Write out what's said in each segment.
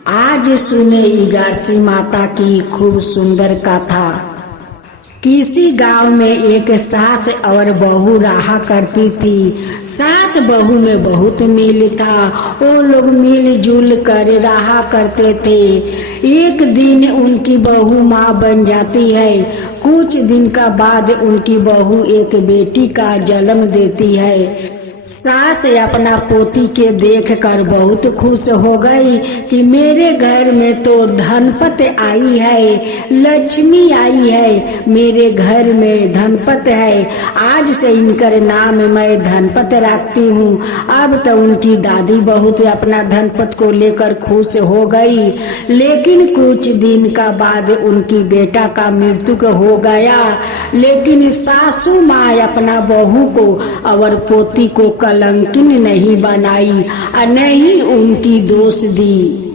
आज सुने इगारसी माता की खूब सुंदर कथा। किसी गांव में एक सास और बहू रहा करती थी। सास बहू में बहुत मेल था। वो लोग मिलजुल कर रहा करते थे। एक दिन उनकी बहू माँ बन जाती है। कुछ दिन का बाद उनकी बहू एक बेटी का जन्म देती है। सास अपना पोती के देख कर बहुत खुश हो गई कि मेरे घर में तो धनपत आई है, लक्ष्मी आई है, मेरे घर में धनपत है। आज से इनकर नाम मैं धनपत रखती हूँ। अब तो उनकी दादी बहुत अपना धनपत को लेकर खुश हो गई। लेकिन कुछ दिन का बाद उनकी बेटा का मृत्यु हो गया। लेकिन सासू माँ अपना बहू को और पोती को कलंकिन नहीं बनाई और नहीं उनकी दोष दी।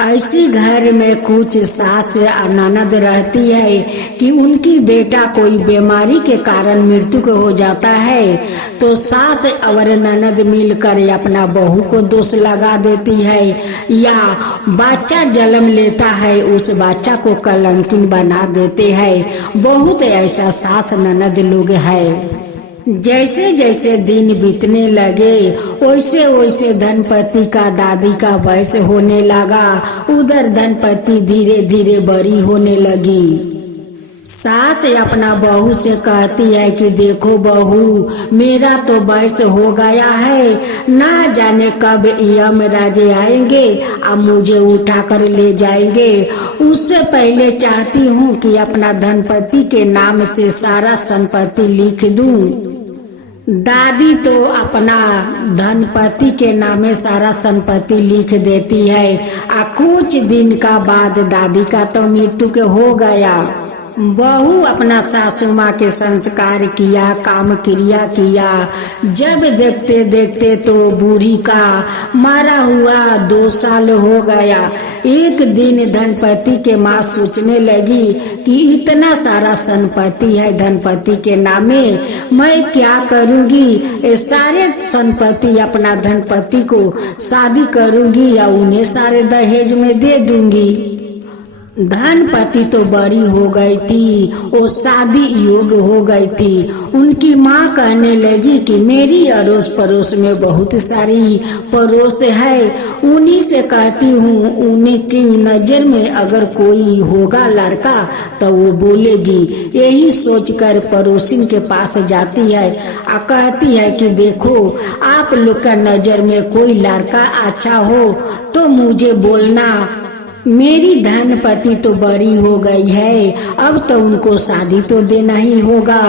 ऐसी घर में कुछ सास और ननद रहती है कि उनकी बेटा कोई बीमारी के कारण मृत्यु हो जाता है तो सास और ननद मिलकर अपना बहू को दोष लगा देती है, या बच्चा जन्म लेता है उस बच्चा को कलंकिन बना देते हैं। बहुत ऐसा सास ननद लोग है। जैसे जैसे दिन बीतने लगे वैसे वैसे धनपति का दादी का वयस होने लगा। उधर धनपति धीरे धीरे बड़ी होने लगी। सास अपना बहू से कहती है कि देखो बहू, मेरा तो वयस हो गया है, ना जाने कब यमराज आएंगे और मुझे उठाकर ले जाएंगे। उससे पहले चाहती हूँ कि अपना धनपति के नाम से सारा संपत्ति लिख दूं। दादी तो अपना धनपति के नामे सारा संपत्ति लिख देती है। कुछ दिन का बाद दादी का तो मृत्यु हो गया। बहू अपना सासू माँ के संस्कार किया, काम क्रिया किया। जब देखते देखते तो बूढ़ी का मरा हुआ 2 साल हो गया। एक दिन धनपति के माँ सोचने लगी कि इतना सारा संपत्ति है धनपति के नामे, मैं क्या करूँगी। ये सारे संपत्ति अपना धनपति को शादी करूँगी या उन्हें सारे दहेज में दे दूंगी। धनपति तो बड़ी हो गई थी, वो शादी योग हो गई थी। उनकी माँ कहने लगी कि मेरी अड़ोस पड़ोस में बहुत सारी पड़ोस है, उन्हीं से कहती हूँ उन्हें की नजर में अगर कोई होगा लड़का तो वो बोलेगी। यही सोचकर पड़ोसिन के पास जाती है और कहती है कि देखो आप लोग का नजर में कोई लड़का अच्छा हो तो मुझे बोलना। मेरी धनपति तो बड़ी हो गई है, अब तो उनको शादी तो देना ही होगा।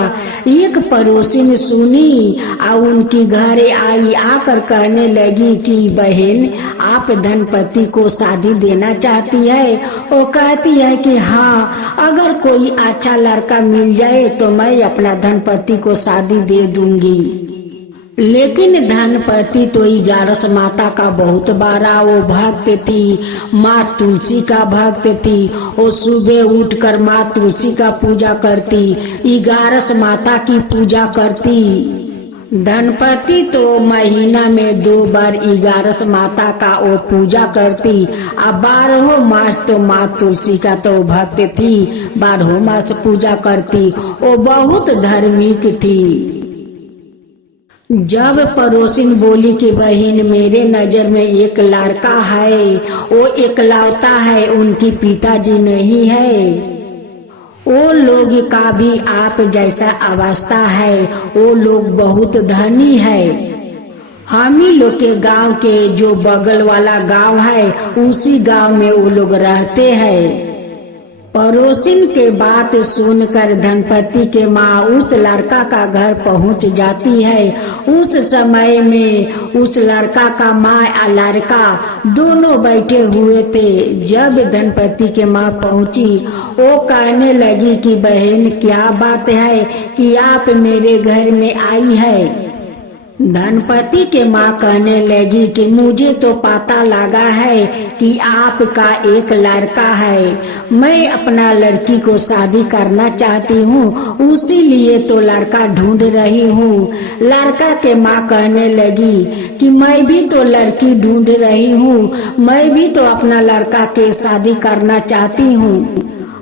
एक पड़ोसी ने सुनी और उनकी घरे आई, आकर कहने लगी कि बहन आप धनपति को शादी देना चाहती है। वो कहती है कि हाँ, अगर कोई अच्छा लड़का मिल जाए तो मैं अपना धनपति को शादी दे दूंगी। लेकिन धनपति तो 11 माता का बहुत बड़ा वो भक्त थी, माँ तुलसी का भक्त थी। वो सुबह उठकर माँ तुलसी का पूजा करती, 11 माता की पूजा करती। धनपति तो महीना में 2 बार 11 माता का वो पूजा करती। अब 12 मास तो माँ तुलसी का तो भक्त थी, 12 मास पूजा करती। वो बहुत धार्मिक थी। जब पड़ोसिन बोली कि बहन मेरे नजर में एक लड़का है, वो इकलौता है, उनकी पिताजी नहीं है, वो लोग का भी आप जैसा अवस्था है, वो लोग बहुत धनी है। हम ही लोग के गांव के जो बगल वाला गांव है उसी गांव में वो लोग रहते हैं। पड़ोसिन के बात सुनकर धनपति के माँ उस लड़का का घर पहुंच जाती है। उस समय में उस लड़का का माँ और लड़का दोनों बैठे हुए थे। जब धनपति के माँ पहुंची वो कहने लगी कि बहन क्या बात है कि आप मेरे घर में आई है। धनपति के माँ कहने लगी कि मुझे तो पता लगा है कि आपका एक लड़का है। मैं अपना लड़की को शादी करना चाहती हूँ, उसी लिए तो लड़का ढूंढ रही हूँ। लड़का के माँ कहने लगी कि मैं भी तो लड़की ढूंढ रही हूँ, मैं भी तो अपना लड़का के शादी करना चाहती हूँ।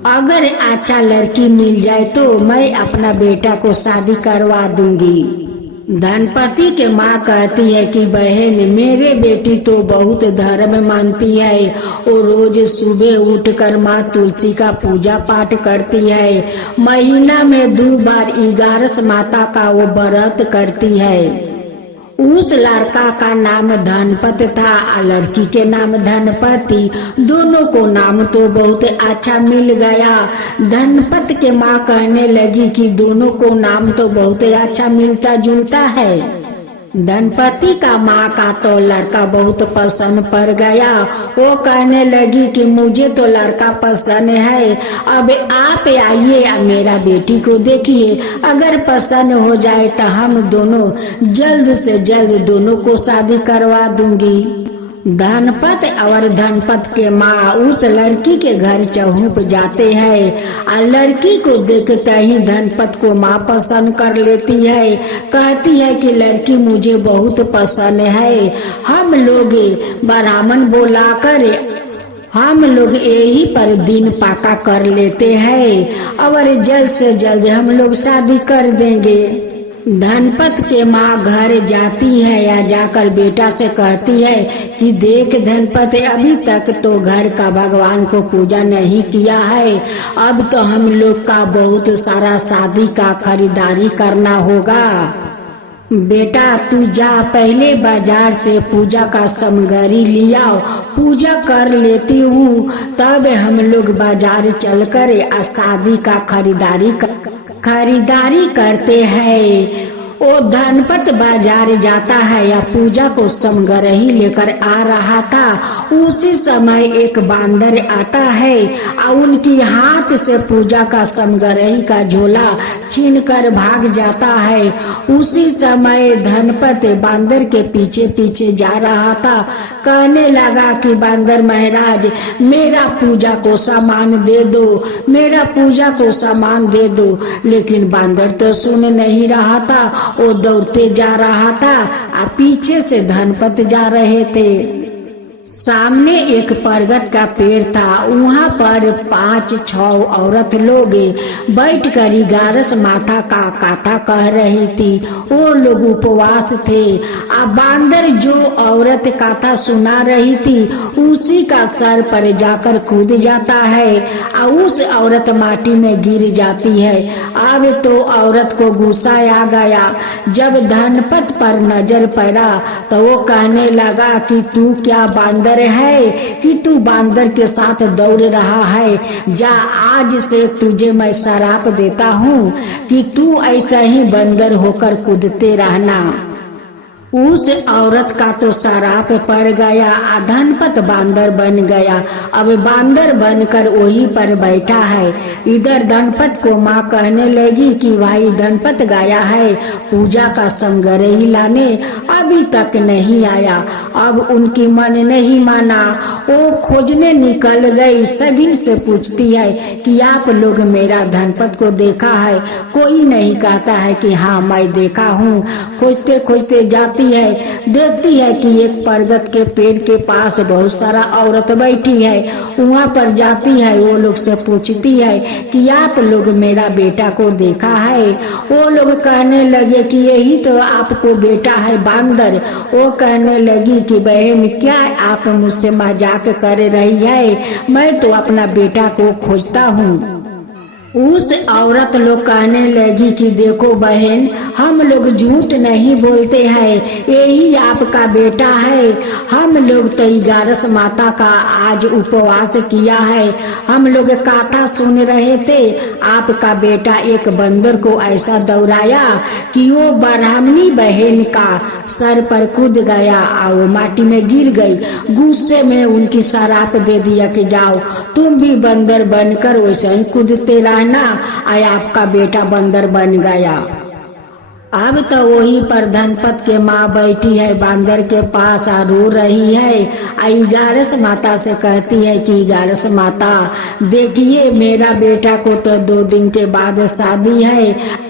अगर अच्छा लड़की मिल जाए तो मैं अपना बेटा को शादी करवा दूंगी। धनपति के माँ कहती है कि बहन, मेरे बेटी तो बहुत धर्म मानती है और रोज सुबह उठकर माँ तुलसी का पूजा पाठ करती है। महीना में 2 बार 11 माता का वो व्रत करती है। उस लड़का का नाम धनपत था और लड़की के नाम धनपति। दोनों को नाम तो बहुत अच्छा मिल गया। धनपत के माँ कहने लगी कि दोनों को नाम तो बहुत अच्छा मिलता जुलता है। धनपति का माँ का तो लड़का बहुत पसंद पड़ गया। वो कहने लगी कि मुझे तो लड़का पसंद है, अब आप आइए मेरा बेटी को देखिए, अगर पसंद हो जाए तो हम दोनों जल्द से जल्द दोनों को शादी करवा दूंगी। धनपत और धनपत के माँ उस लड़की के घर चौहूप जाते हैं और लड़की को देखते ही धनपत को माँ पसंद कर लेती है। कहती है कि लड़की मुझे बहुत पसंद है, हम लोग ब्राह्मण बुलाकर हम लोग यही पर दिन पाका कर लेते हैं और जल्द से जल्द हम लोग शादी कर देंगे। धनपत के माँ घर जाती है या जाकर बेटा से कहती है कि देख धनपत, अभी तक तो घर का भगवान को पूजा नहीं किया है, अब तो हम लोग का बहुत सारा शादी का खरीदारी करना होगा। बेटा तू जा पहले बाजार से पूजा का सामग्री लिया, पूजा कर लेती हूँ, तब हम लोग बाजार चलकर शादी का खरीदारी करते हैं। वो धनपत बाजार जाता है या पूजा को सामग्री लेकर आ रहा था। उसी समय एक बांदर आता है और उनकी हाथ से पूजा का सामग्री का झोला छीनकर भाग जाता है। उसी समय धनपत बांदर के पीछे पीछे जा रहा था। कहने लगा कि बांदर महाराज, मेरा पूजा को सामान दे दो, मेरा पूजा को सामान दे दो। लेकिन बांदर तो सुन नहीं रहा था, वो दौड़ते जा रहा था और पीछे से धनपत जा रहे थे। सामने एक बरगद का पेड़ था, वहाँ पर 5-6 औरत लोग बैठकर 11 माता का कथा कह रही थी। वो लोग उपवास थे। अब बांदर जो औरत कथा सुना रही थी उसी का सर पर जाकर कूद जाता है और उस औरत माटी में गिर जाती है। अब तो औरत को गुस्सा आ गया। जब धनपत पर नजर पड़ा तो वो कहने लगा कि तू क्या बांदर है कि तू बांदर के साथ दौड़ रहा है? जा, आज से तुझे मैं श्राप देता हूँ कि तू ऐसा ही बंदर होकर कूदते रहना। उस औरत का तो श्राप पड़ गया, धनपत बांदर बन गया। अब बांदर बनकर वहीं पर बैठा है। इधर धनपत को माँ कहने लगी कि भाई धनपत गया है पूजा का सामग्री लाने, अभी तक नहीं आया। अब उनकी मन नहीं माना, वो खोजने निकल गई। सभी से पूछती है कि आप लोग मेरा धनपत को देखा है? कोई नहीं कहता है कि हाँ मैं देखा हूँ। खोजते खोजते जाती है, देखती है कि एक बरगद के पेड़ के पास बहुत सारा औरत बैठी है। वहाँ पर जाती है, वो लोग से पूछती है कि आप लोग मेरा बेटा को देखा है? वो लोग कहने लगे कि यही तो आपको बेटा है बांदर। वो कहने लगी कि बहन, क्या आप मुझसे मजाक कर रही है? मैं तो अपना बेटा को खोजता हूँ। उस औरत लोग कहने लगी कि देखो बहन, हम लोग झूठ नहीं बोलते हैं, यही आपका बेटा है। हम लोग तो 11 माता का आज उपवास किया है। हम लोग कथा सुन रहे थे, आपका बेटा एक बंदर को ऐसा दौड़ाया कि वो ब्राह्मणी बहन का सर पर कूद गया और वो माटी में गिर गई। गुस्से में उनकी श्राप दे दिया कि जाओ तुम भी बंदर बनकर वैसे ही कूदते रहना। आया आपका बेटा बंदर बन गया। अब तो वही पर धनपत के माँ बैठी है बांदर के पास आ रो रही है। ग्यारस माता से कहती है कि ग्यारस माता देखिए, मेरा बेटा को तो 2 दिन के बाद शादी है।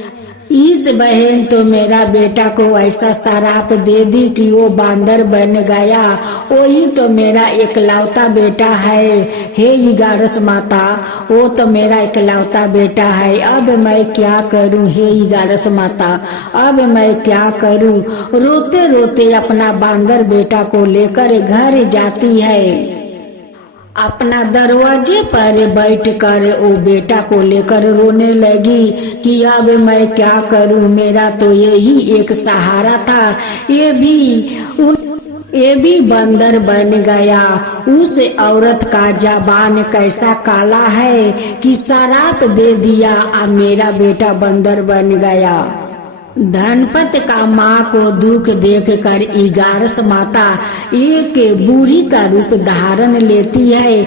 इस बहन तो मेरा बेटा को ऐसा शराप दे दी कि वो बांदर बन गया। वही तो मेरा इकलौता बेटा है। हे ग्यारस माता, वो तो मेरा इकलौता बेटा है। अब मैं क्या करूं? हे ग्यारस माता, अब मैं क्या करूं? रोते रोते अपना बांदर बेटा को लेकर घर जाती है। अपना दरवाजे पर बैठकर वो बेटा को लेकर रोने लगी कि अब मैं क्या करूं? मेरा तो यही एक सहारा था, ये भी बंदर बन गया। उस औरत का जबान कैसा काला है कि शराप दे दिया, अब मेरा बेटा बंदर बन गया। धनपत का माँ को दुख देखकर ग्यारस माता एक बूढ़ी का रूप धारण लेती है।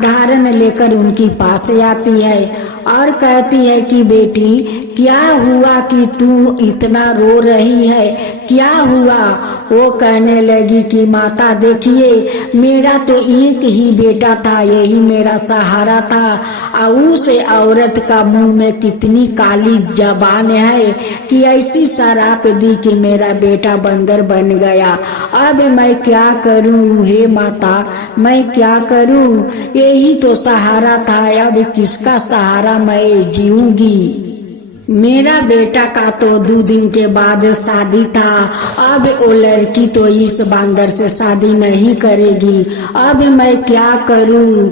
धारण लेकर उनकी पास आती है और कहती है कि बेटी, क्या हुआ कि तू इतना रो रही है? क्या हुआ? वो कहने लगी कि माता देखिए, मेरा तो एक ही बेटा था, यही मेरा सहारा था। और उस औरत का मुंह में कितनी काली जबान है कि ऐसी शराप दी कि मेरा बेटा बंदर बन गया। अब मैं क्या करूं? हे माता, मैं क्या करूं? यही तो सहारा था, अब किसका सहारा मैं जीऊंगी? मेरा बेटा का तो 2 दिन के बाद शादी था। अब वो लड़की तो इस बांदर से शादी नहीं करेगी। अब मैं क्या करूं?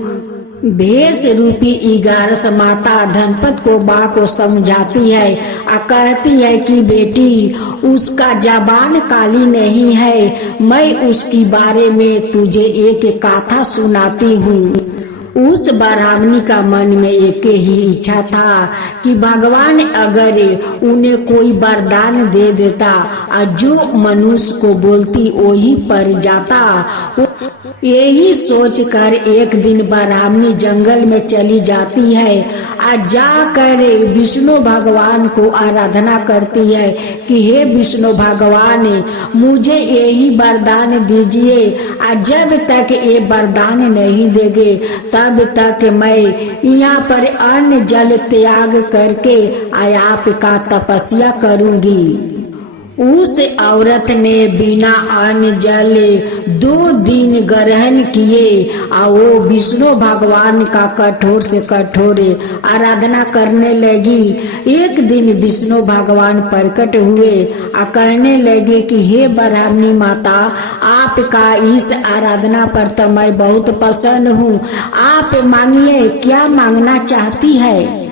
भेष रूपी ग्यारस माता धनपत को बा को समझाती है और कहती है कि बेटी, उसका जबान काली नहीं है। मैं उसकी बारे में तुझे एक कथा सुनाती हूँ। उस ब्राह्मणी का मन में एक ही इच्छा था कि भगवान अगर उन्हें कोई वरदान दे देता और जो मनुष्य को बोलती वही पर जाता। यही सोचकर एक दिन ब्राह्मणी जंगल में चली जाती है और जाकर विष्णु भगवान को आराधना करती है कि हे विष्णु भगवान, मुझे यही वरदान दीजिए और जब तक ये वरदान नहीं देंगे तब तक मैं यहाँ पर अन्न जल त्याग करके आपका तपस्या करूंगी। उस औरत ने बिना अन्न जल 2 दिन ग्रहण किए और वो विष्णु भगवान का कठोर से कठोर आराधना करने लगी। एक दिन विष्णु भगवान प्रकट हुए और कहने लगे कि हे ब्राह्मणी माता, आपका इस आराधना पर तो मैं बहुत प्रसन्न हूँ। आप मांगिए, क्या मांगना चाहती है?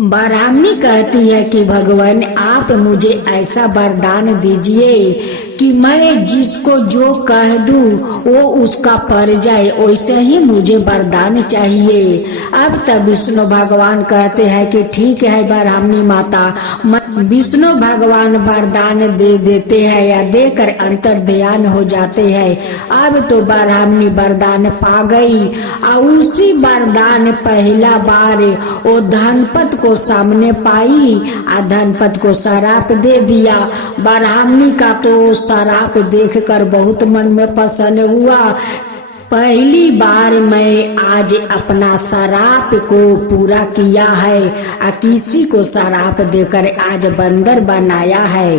ब्राह्मणी कहती है कि भगवान, आप मुझे ऐसा वरदान दीजिए कि मैं जिसको जो कह दूं वो उसका पर जाए, वैसे ही मुझे वरदान चाहिए। अब तब विष्णु भगवान कहते हैं कि ठीक है ब्राह्मणी माता। विष्णु भगवान वरदान दे देते हैं या देकर अंतर ध्यान हो जाते हैं। अब तो ब्राह्मणी वरदान पा गई और उसी वरदान पहला बार वो धनपत को सामने पाई और धनपत को शराप दे दिया। ब्राह्मणी का तो शराप देखकर बहुत मन में प्रसन्न हुआ। पहली बार मैं आज अपना शराप को पूरा किया है और किसी को शराप देकर आज बंदर बनाया है।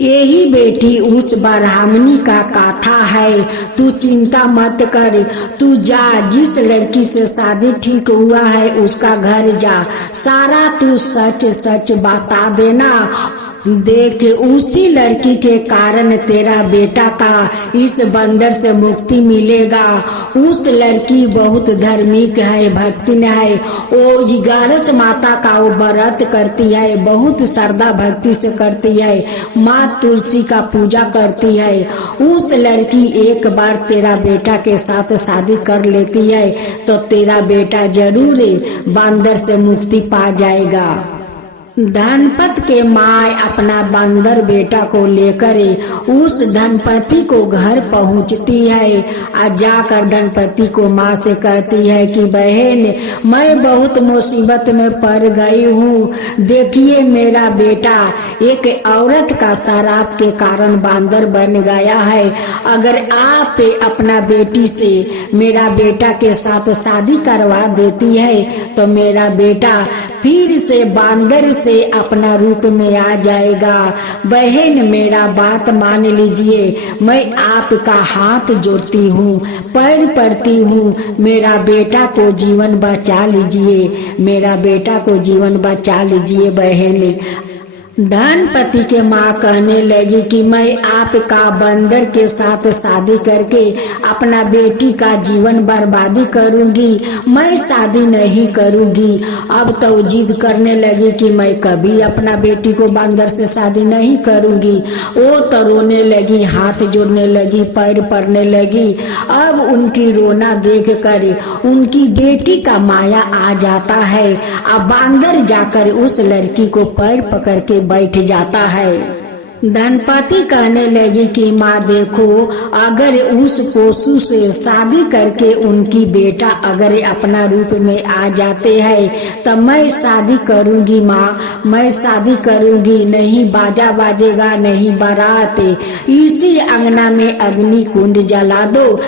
यही बेटी उस ब्राह्मणी का कथा है। तू चिंता मत कर, तू जा, जिस लड़की से शादी ठीक हुआ है उसका घर जा, सारा तू सच सच बता देना। देख, उसी लड़की के कारण तेरा बेटा का इस बंदर से मुक्ति मिलेगा। उस लड़की बहुत धार्मिक है, भक्ति है। वो ग्यारस माता का वो व्रत करती है, बहुत श्रद्धा भक्ति से करती है, माँ तुलसी का पूजा करती है। उस लड़की एक बार तेरा बेटा के साथ शादी कर लेती है तो तेरा बेटा जरूर बंदर से मुक्ति पा जाएगा। धनपत के माँ अपना बंदर बेटा को लेकर उस धनपति को घर पहुंचती है और जाकर धनपति को माँ से कहती है कि बहन, मैं बहुत मुसीबत में पड़ गई हूँ। देखिए मेरा बेटा एक औरत का शराब के कारण बांदर बन गया है। अगर आप अपना बेटी से मेरा बेटा के साथ शादी करवा देती है तो मेरा बेटा फिर से बांदर से अपना रूप में आ जाएगा। बहन मेरा बात मान लीजिए, मैं आपका हाथ जोड़ती हूँ, पैर पड़ती हूँ, मेरा बेटा को जीवन बचा लीजिए, मेरा बेटा को जीवन बचा लीजिए बहन। धनपति के माँ कहने लगी कि मैं आपका बंदर के साथ शादी करके अपना बेटी का जीवन बर्बादी करूंगी, मैं शादी नहीं करूंगी। अब तो जिद करने लगी कि मैं कभी अपना बेटी को बंदर से शादी नहीं करूंगी। वो तो रोने लगी, हाथ जोड़ने लगी, पैर पड़ने लगी। अब उनकी रोना देख कर उनकी बेटी का माया आ जाता है। अब बंदर जाकर उस लड़की को पैर पकड़ के बैठ जाता है। धनपति कहने लगी कि माँ देखो, अगर उस पोसू से शादी करके उनकी बेटा अगर अपना रूप में आ जाते हैं तो मैं शादी करूंगी माँ, मैं शादी करूंगी। नहीं बाजा बाजेगा, नहीं बारात, इसी अंगना में अग्नि कुंड जला दो,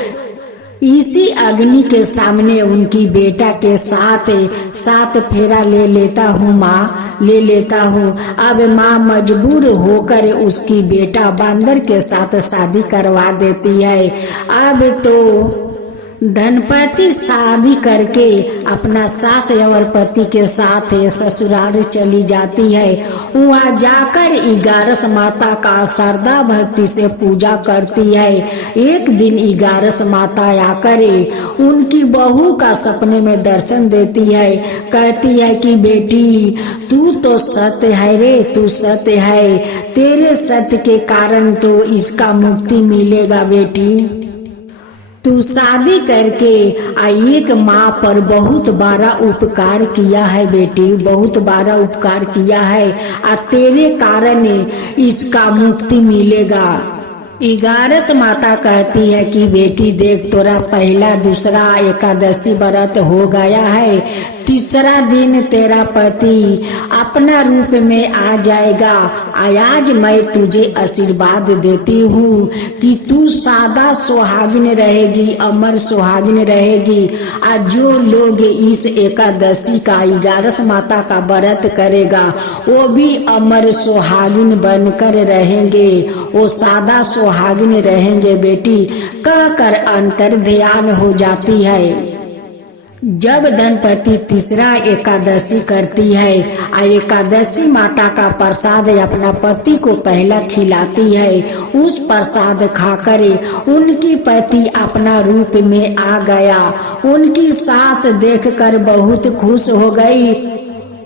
इसी अग्नि के सामने उनकी बेटा के साथ 7 फेरा ले लेता हूँ माँ, ले लेता हूँ। अब माँ मजबूर होकर उसकी बेटा बांदर के साथ शादी करवा देती है। अब तो धनपति शादी करके अपना सास और पति के साथ ससुराल चली जाती है। वहाँ जाकर 11 माता का श्रद्धा भक्ति से पूजा करती है। एक दिन 11 माता आकर उनकी बहू का सपने में दर्शन देती है। कहती है कि बेटी तू तो सत्य है रे, तू सत्य है, तेरे सत्य के कारण तो इसका मुक्ति मिलेगा बेटी। तू शादी करके एक माँ पर बहुत बड़ा उपकार किया है बेटी, बहुत बड़ा उपकार किया है और तेरे कारण इसका मुक्ति मिलेगा। 11 माता कहती है कि बेटी देख, तोरा पहला दूसरा एकादशी व्रत हो गया है, तीसरा दिन तेरा पति अपना रूप में आ जाएगा। आज मैं तुझे आशीर्वाद देती हूँ कि तू सादा सुहागिन रहेगी, अमर सुहागिन रहेगी। आज जो लोग इस एकादशी का 11 माता का व्रत करेगा वो भी अमर सुहागिन बनकर रहेंगे, वो सादा सुहागिन रहेंगे बेटी। कहकर अंतर ध्यान हो जाती है। जब धनपति तीसरा एकादशी करती है और एकादशी माता का प्रसाद अपना पति को पहला खिलाती है, उस प्रसाद खाकर उनकी पति अपना रूप में आ गया। उनकी सास देखकर बहुत खुश हो गई।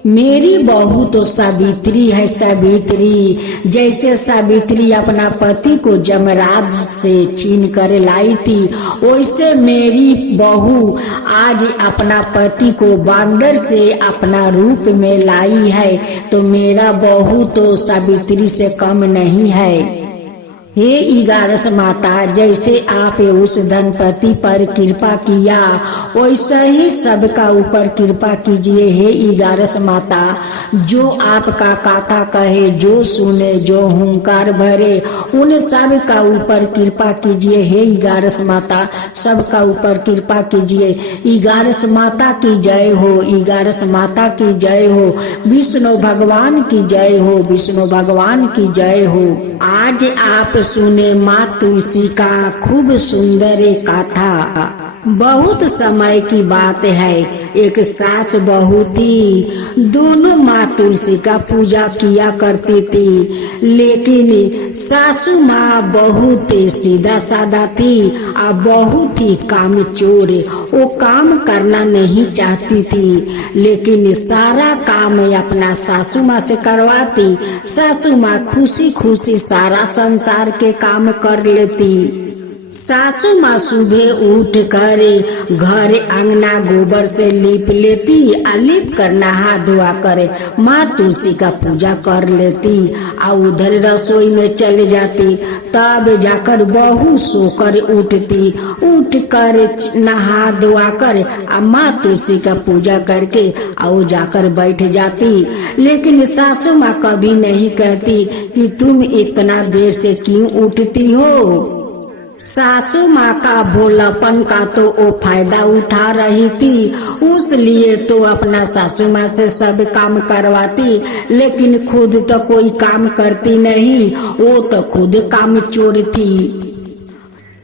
मेरी बहू तो सावित्री है, सावित्री। जैसे सावित्री अपना पति को जमराज से छीन कर लाई थी, वैसे मेरी बहू आज अपना पति को बांदर से अपना रूप में लाई है। तो मेरा बहू तो सावित्री से कम नहीं है। हे 11 माता, जैसे आप उस धनपति पर कृपा किया वैसा ही सबका ऊपर कृपा कीजिए। हे 11 माता, जो आपका कथा कहे, जो सुने, जो हुंकार भरे, उन सब का ऊपर कृपा कीजिए। हे 11 माता, सबका ऊपर कृपा कीजिए। 11 माता की जय हो, 11 माता की जय हो, विष्णु भगवान की जय हो, विष्णु भगवान की जय हो। आज आप सुने माँ तुलसी का खूब सुंदर कथा। बहुत समय की बात है, एक सास बहू थी, दोनों माँ तुलसी का पूजा किया करती थी। लेकिन सासू माँ बहुत सीधा साधा थी और बहुत ही कामचोर, वो काम करना नहीं चाहती थी, लेकिन सारा काम अपना सासू माँ से करवाती। सासू माँ खुशी खुशी सारा संसार के काम कर लेती। सासू माँ सुबह उठ कर घर अंगना गोबर से लीप लेती, लीप कर नहा धोआ कर माँ तुलसी का पूजा कर लेती और उधर रसोई में चले जाती। तब जाकर बहू सोकर उठती, उठ कर नहा धोआ कर माँ तुलसी का पूजा करके और जाकर बैठ जाती। लेकिन सासू माँ कभी नहीं कहती कि तुम इतना देर से क्यों उठती हो। सासू माँ का भोलापन का तो वो फायदा उठा रही थी, उसलिए तो अपना सासू माँ से सब काम करवाती, लेकिन खुद तो कोई काम करती नहीं, वो तो खुद काम चोर थी।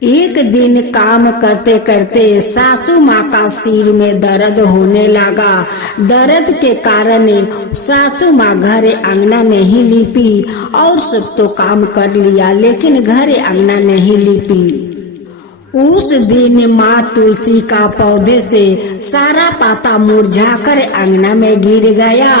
एक दिन काम करते करते सासू माँ का सिर में दर्द होने लगा। दर्द के कारण सासू माँ घर अंगना नहीं लीपी और सब तो काम कर लिया, लेकिन घर अंगना नहीं लीपी। उस दिन माँ तुलसी का पौधे से सारा पाता मुरझाकर अंगना में गिर गया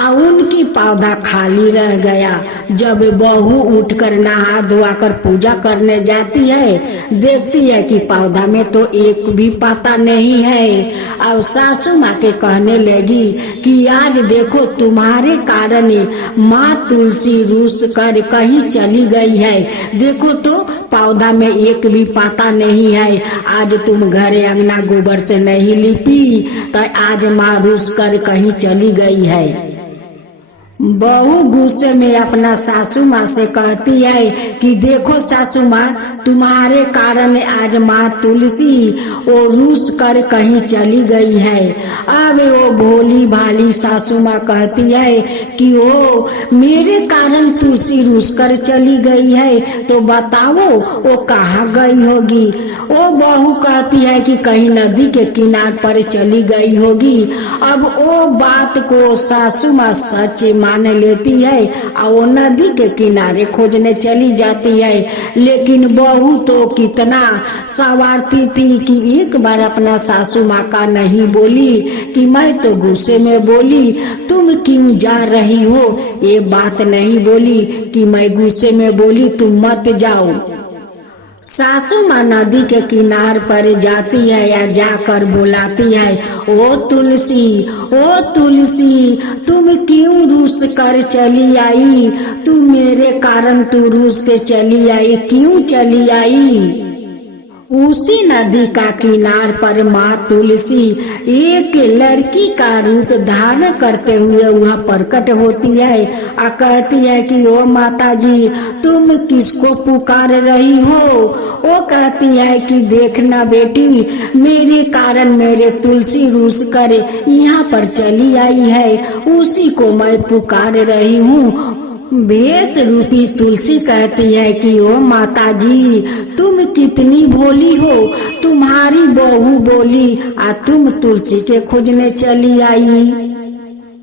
और उनकी पौधा खाली रह गया। जब बहू उठकर नहा धोआकर पूजा करने जाती है, देखती है कि पौधा में तो एक भी पत्ता नहीं है। अब सासू माँ के कहने लगी कि आज देखो तुम्हारे कारण माँ तुलसी रूस कर कहीं चली गई है, देखो तो पौधा में एक भी पत्ता नहीं है। आज तुम घर अंगना गोबर से नहीं लिपी तो आज माँ रूस कर कहीं चली गई है। बहू गुस्से में अपना सासू माँ से कहती है कि देखो सासू माँ, तुम्हारे कारण आज माँ तुलसी वो रूस कर कहीं चली गई है। अब वो भोली भाली सासू माँ कहती है कि वो मेरे कारण तुलसी रूस कर चली गई है, तो बताओ वो कहाँ गई होगी। वो बहू कहती है कि कहीं नदी के किनारे पर चली गई होगी। अब वो बात को सासू माँ सच मान लेती है और वो नदी के किनारे खोजने चली जाती है। लेकिन बहू तो कितना स्वार्थी थी कि एक बार अपना सासू माँ का नहीं बोली कि मैं तो गुस्से में बोली, तुम क्यों जा रही हो, ये बात नहीं बोली कि मैं गुस्से में बोली, तुम मत जाओ। सासू माँ नदी के किनार पर जाती है या जाकर बुलाती है, ओ तुलसी, ओ तुलसी, तुम क्यों रूस कर चली आई, तू मेरे कारण तू रूस के चली आई, क्यों चली आई। उसी नदी का किनार पर माँ तुलसी एक लड़की का रूप धारण करते हुए वह प्रकट होती है और कहती है कि ओ माता जी, तुम किसको पुकार रही हो। वो कहती है कि देखना बेटी, मेरे कारण मेरे तुलसी रूस कर यहाँ पर चली आई है, उसी को मैं पुकार रही हूँ। भेष रूपी तुलसी कहती है कि ओ माता जी, तुम कितनी भोली हो, तुम्हारी बहू बोली आ तुम तुलसी के खोजने चली आई।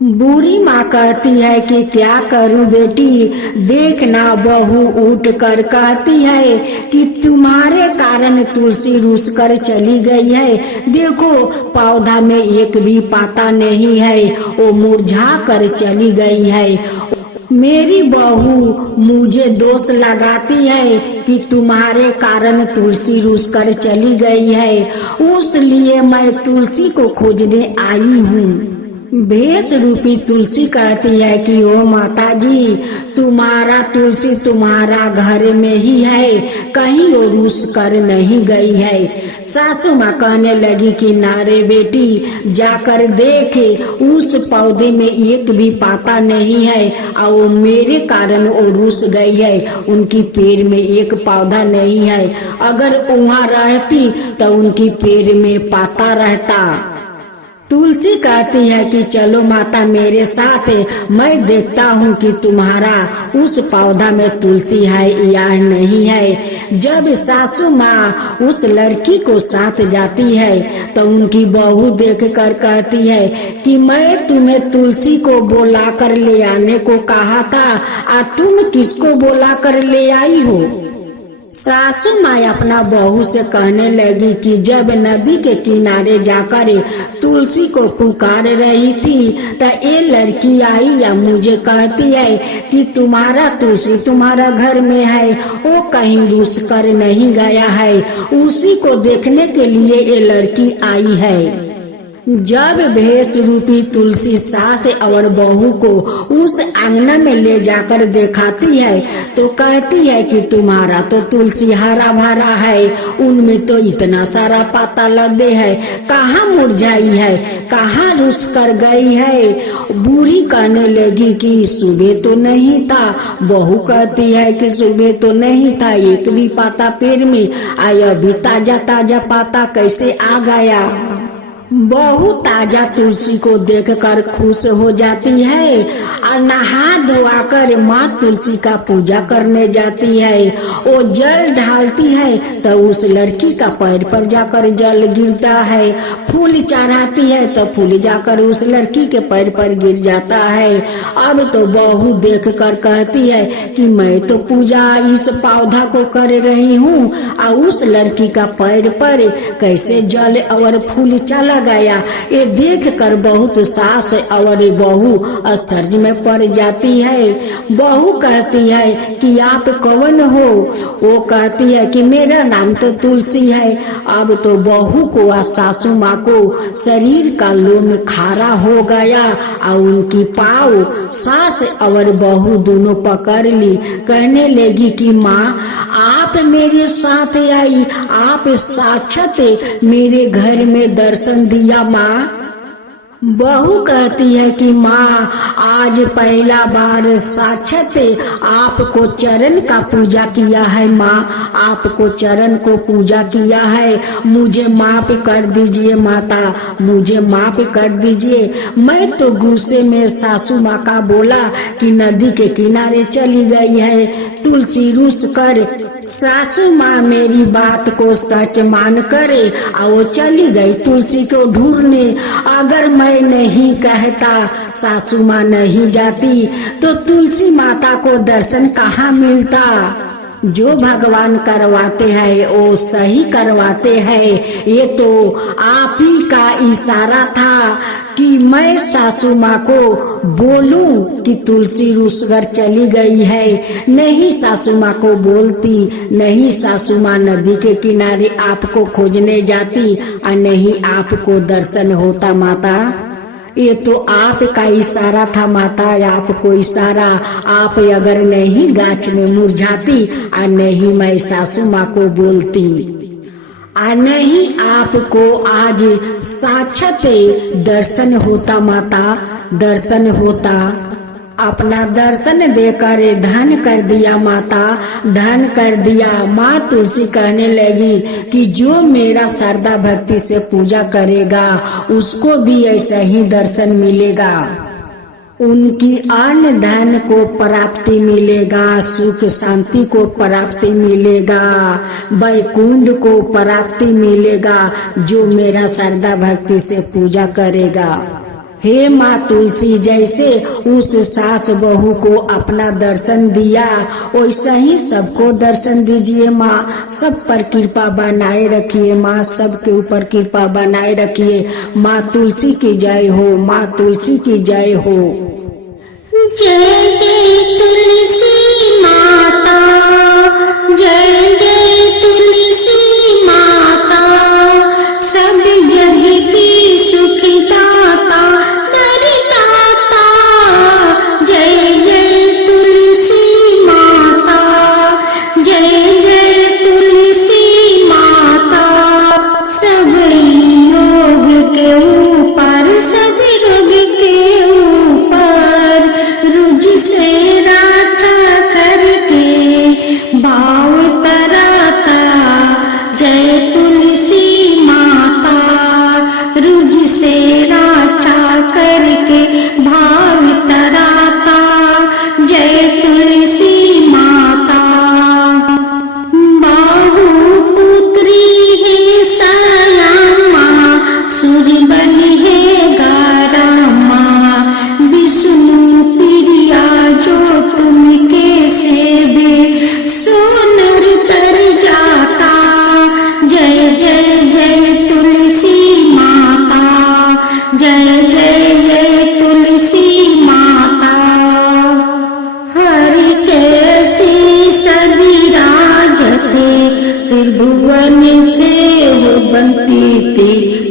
बूढ़ी माँ कहती है कि क्या करूं बेटी, देखना बहू उठ कर कहती है कि तुम्हारे कारण तुलसी रूस कर चली गई है, देखो पौधा में एक भी पत्ता नहीं है, वो मुरझा कर चली गई है। मेरी बहू मुझे दोष लगाती है कि तुम्हारे कारण तुलसी रूस कर चली गई है, उसलिए मैं तुलसी को खोजने आई हूँ। भेष रूपी तुलसी कहती है कि ओ माता जी, तुम्हारा तुलसी तुम्हारा घर में ही है, कहीं वो रूस कर नहीं गई है। सासू माँ कहने लगी कि नारे बेटी, जाकर देखे उस पौधे में एक भी पत्ता नहीं है और वो मेरे कारण वो रूस गई है, उनकी पेड़ में एक पौधा नहीं है, अगर वहाँ रहती तो उनकी पेड़ में पत्ता रहता। तुलसी कहती है कि चलो माता मेरे साथ, मैं देखता हूँ कि तुम्हारा उस पौधा में तुलसी है या नहीं है। जब सासू माँ उस लड़की को साथ जाती है तो उनकी बहू देखकर कहती है कि मैं तुम्हें तुलसी को बुला कर ले आने को कहा था, तुम किसको बुला कर ले आई हो। सासू माँ अपना बहू से कहने लगी कि जब नदी के किनारे जाकर तुलसी को पुकार रही थी तो ये लड़की आई या मुझे कहती है कि तुम्हारा तुलसी तुम्हारा घर में है, वो कहीं रुस कर नहीं गया है। उसी को देखने के लिए ये लड़की आई है। जब भेष रूपी तुलसी सास और बहू को उस आंगना में ले जाकर दिखाती है तो कहती है कि तुम्हारा तो तुलसी हरा भरा है, उनमें तो इतना सारा पत्ता लगे है, कहाँ मुरझाई है, कहाँ रुस कर गई है। बूढ़ी कहने लगी कि सुबह तो नहीं था। बहू कहती है कि सुबह तो नहीं था, एक भी पत्ता पेड़ में आया, अभी ताजा ताजा पत्ता कैसे आ गया। बहू ताजा तुलसी को देखकर खुश हो जाती है और नहा धोआकर माँ तुलसी का पूजा करने जाती है। वो जल ढालती है तो उस लड़की का पैर पर जाकर जल गिरता है, फूल चढ़ाती है तो फूल जाकर उस लड़की के पैर पर गिर जाता है। अब तो बहू देखकर कहती है कि मैं तो पूजा इस पौधा को कर रही हूँ और उस लड़की का पैर पर कैसे जल और फूल चला गया। ये देख कर बहुत सास और बहू असर्ज में पड़ जाती है। बहू कहती है कि आप कौन हो? वो कहती है कि मेरा नाम तो तुलसी है। अब तो बहू को और सासू माँ को शरीर का लोम खारा हो गया और उनकी पाँव सास और बहू दोनों पकड़ ली। कहने लगी कि माँ आप मेरे साथ आई, आप साक्षात मेरे घर में दर्शन दिया माँ। बहू कहती है कि माँ आज पहला बार साक्षात आपको चरण का पूजा किया है माँ, आपको चरण को पूजा किया है, मुझे माफ कर दीजिए माता, मुझे माफ कर दीजिए। मैं तो गुस्से में सासू माँ का बोला कि नदी के किनारे चली गई है। तुलसी रूस कर सासू माँ मेरी बात को सच मान करे और वो चली गई तुलसी को ढूंढने। अगर मैं नहीं कहता, सासू माँ नहीं जाती तो तुलसी माता को दर्शन कहाँ मिलता। जो भगवान करवाते हैं वो सही करवाते हैं। ये तो आप ही का इशारा था कि मैं सासू माँ को बोलूं कि तुलसी रुसगर चली गई है। नहीं सासू माँ को बोलती, नहीं सासू माँ नदी के किनारे आपको खोजने जाती और नहीं आपको दर्शन होता माता। ये तो आपका इशारा था माता, आपको इशारा। आप अगर नहीं गाछ में मुरझाती और नहीं मैं सासू माँ को बोलती और नहीं आपको आज साक्षात दर्शन होता माता, दर्शन होता। अपना दर्शन देकर धन कर दिया माता, धन कर दिया। माँ तुलसी कहने लगी कि जो मेरा श्रद्धा भक्ति से पूजा करेगा उसको भी ऐसा ही दर्शन मिलेगा। उनकी अन्न धन को प्राप्ति मिलेगा, सुख शांति को प्राप्ति मिलेगा, वैकुंठ को प्राप्ति मिलेगा जो मेरा श्रद्धा भक्ति से पूजा करेगा। हे माँ तुलसी, जैसे उस सास बहू को अपना दर्शन दिया वैसा ही सबको दर्शन दीजिए माँ। सब पर कृपा बनाए रखिए माँ, सबके ऊपर कृपा बनाए रखिए। माँ तुलसी की जय हो, माँ तुलसी की जय हो। जय जय तुलसी माता, जय जय तुलसी माता, सब जग की सुखदाता दरिदाता। जय जय तुलसी माता, जय जय तुलसी माता, सब योग के ऊपर, सब रोग के ऊपर रुझ से राजा करके भाव तराता। जय तुलसी माता, रुझ से राजा करके भाव तराता। जय तुलसी माता। बाहु पुत्री है सलामा, सुर बलि है गारामा, विष्णु प्रिया जो तुम के सेवे सोनर तर जाता। जय जय जय तुलसी माता,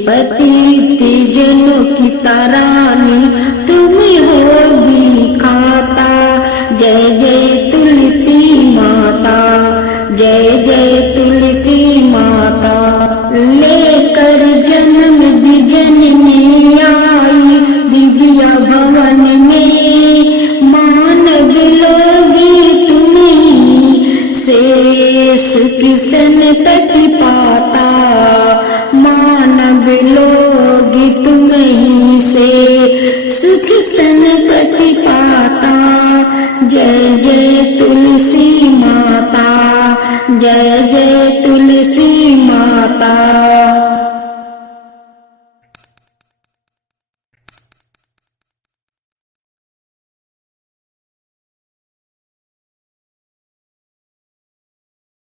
पतित जनों की तारानी